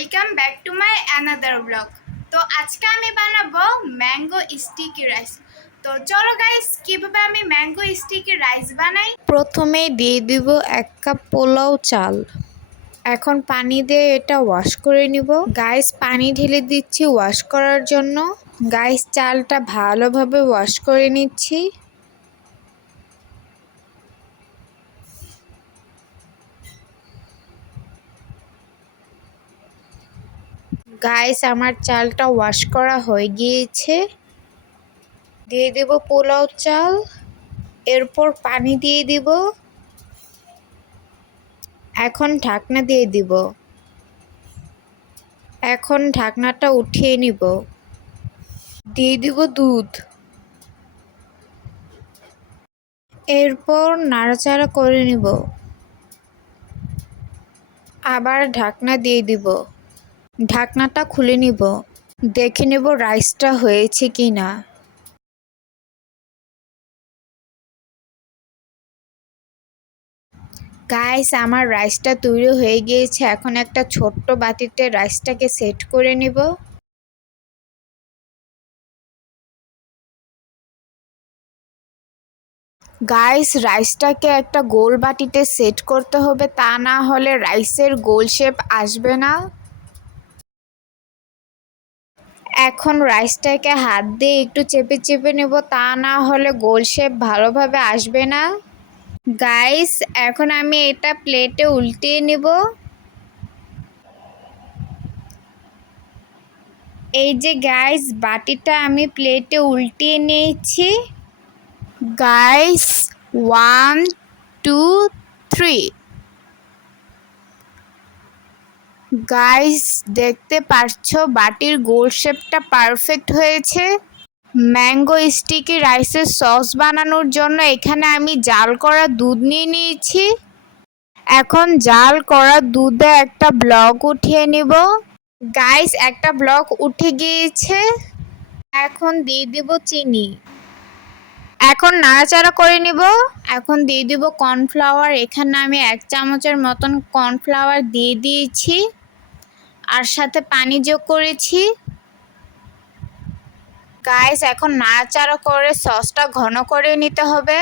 Welcome back to my another blog. তো আজকে আমি বানাবো ম্যাঙ্গো স্টিকি রাইস। তো চলো গাইস, কিভাবে আমি ম্যাঙ্গো স্টিকি রাইস বানাই। প্রথমে দিয়ে দিব 1 কাপ পোলাও চাল। এখন পানি দিয়ে এটা ওয়াশ করে নিব। গাইস, পানি ঢেলে দিচ্ছি ওয়াশ করার জন্য। গাইস, চালটা ভালোভাবে ওয়াশ করে নিচ্ছি। গাইস, আমার চালটা ওয়াশ করা হয়ে গিয়েছে। দিয়ে দেব পোলাও চাল, এরপর পানি দিয়ে দিব। এখন ঢাকনা দিয়ে দিব। এখন ঢাকনাটা উঠিয়ে নিব। দিয়ে দিব দুধ। এরপর নাড়াচাড়া করে নিব। আবার ঢাকনা দিয়ে দিব। ঢাকনাটা খুলে নিব। দেখে নেব রাইসটা হয়েছে কিনা। গাইস, আমার রাইসটা তৈরি হয়ে গিয়েছে। এখন একটা ছোট্ট বাটিতে রাইসটাকে সেট করে নেব। গাইস, রাইসটাকে একটা গোল বাটিতে সেট করতে হবে, তা না হলে রাইসের গোল শেপ আসবে না। এখন রাইসটাকে হাত দিয়ে একটু চেপে চেপে নেব, তা না হলে গোল শেপ ভালোভাবে আসবে না। গাইস, এখন আমি এটা প্লেটে উল্টিয়ে নেব। এই যে গাইস, বাটিটা আমি প্লেটে উল্টিয়ে নিয়েছি। গাইস, 1 2 3। গাইস, দেখতে পাচ্ছো বাটির গোল শেপটা পারফেক্ট হয়েছে। ম্যাঙ্গো স্টিকি রাইসের সস বানানোর জন্য এখানে আমি জাল করা দুধ নিয়ে নিয়েছি। এখন জাল করা দুধে একটা ব্লক উঠিয়ে নিব। গাইস, একটা ব্লক উঠে গিয়েছে। এখন দিয়ে দিব চিনি। এখন নাড়াচাড়া করে নিব। এখন দিয়ে দিব কর্নফ্লাওয়ার। এখানে আমি 1 চামচের মতন কর্নফ্লাওয়ার দিয়ে দিয়েছি, আর সাথে পানি যোগ করেছি। গাইস, এখন নাড়াচাড়া করে সসটা ঘন করে নিতে হবে।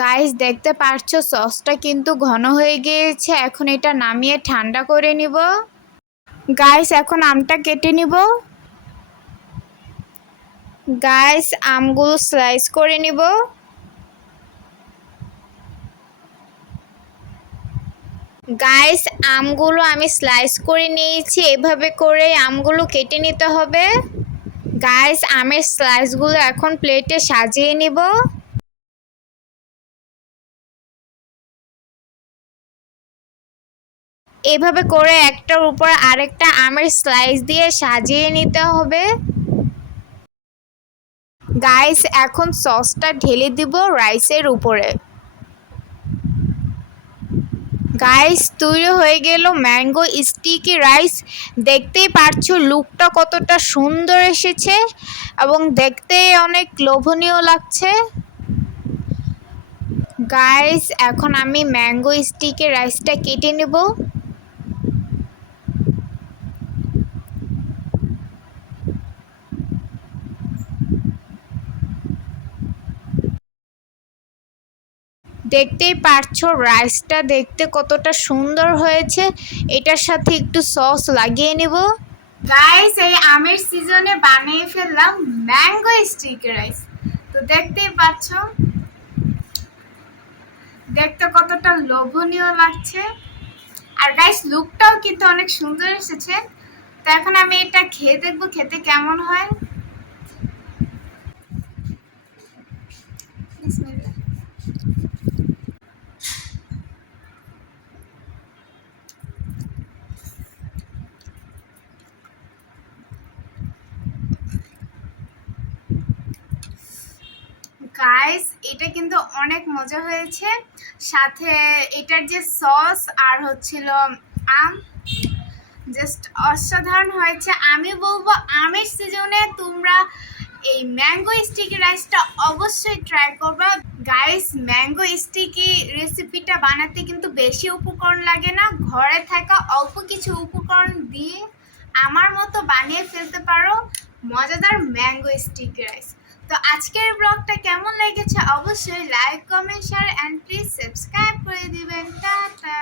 গাইস, দেখতে পাচ্ছো সসটা কিন্তু ঘন হয়ে গিয়েছে। এখন এটা নামিয়ে ঠান্ডা করে নিব। গাইস, এখন আমটা কেটে নিব। গাইস, আমগুলো স্লাইস করে নিব। গাইস, আমগুলো আমি স্লাইস করে নিয়েছি। এভাবে করে আমগুলো কেটে নিতে হবে। গাইস, আমের স্লাইসগুলো এখন প্লেটে সাজিয়ে নিব। এভাবে করে একটার উপর আরেকটা আমের স্লাইস দিয়ে সাজিয়ে নিতে হবে। গাইস, এখন সসটা ঢেলে দিব রাইসের উপরে। গাইস, তৈরি হয়ে গেল ম্যাঙ্গো স্টিকি রাইস। দেখতেই পাচ্ছো লুকটা কতটা সুন্দর এসেছে এবং দেখতে অনেক লোভনীয় লাগছে। গাইস, এখন আমি ম্যাঙ্গো স্টিকি রাইসটা কেটে নেব। দেখতেই পাচ্ছো রাইসটা দেখতে কতটা সুন্দর হয়েছে। এটার সাথে একটু সস লাগিয়ে নেব। গাইস, এই আমের সিজনে বানিয়ে ফেললাম ম্যাঙ্গো স্টিকি রাইস। তো দেখতেই পাচ্ছ দেখতে কতটা লোভনীয় লাগছে, আর গাইস লুকটাও কিন্তু অনেক সুন্দর এসেছে। তো এখন আমি এটা খেয়ে দেখবো খেতে কেমন হয়। বিসমিল্লাহ। গাইস, এটা কিন্তু অনেক মজা হয়েছে। সাথে এটার যে সস আর হচ্ছিল আম, জাস্ট অসাধারণ হয়েছে। আমি বলবো আমের সিজনে তোমরা এই ম্যাঙ্গো স্টিকি রাইসটা অবশ্যই ট্রাই করবা। গাইস, ম্যাঙ্গো স্টিকি রেসিপিটা বানাতে কিন্তু বেশি উপকরণ লাগে না, ঘরে থাকা অল্প কিছু উপকরণ দিয়ে আমার মতো বানিয়ে ফেলতে পারো মজাদার ম্যাঙ্গো স্টিকি রাইস। তো আজকের ব্লগটা কেমন লেগেছে অবশ্যই like comment share and please subscribe করে দিবেন। টাটা।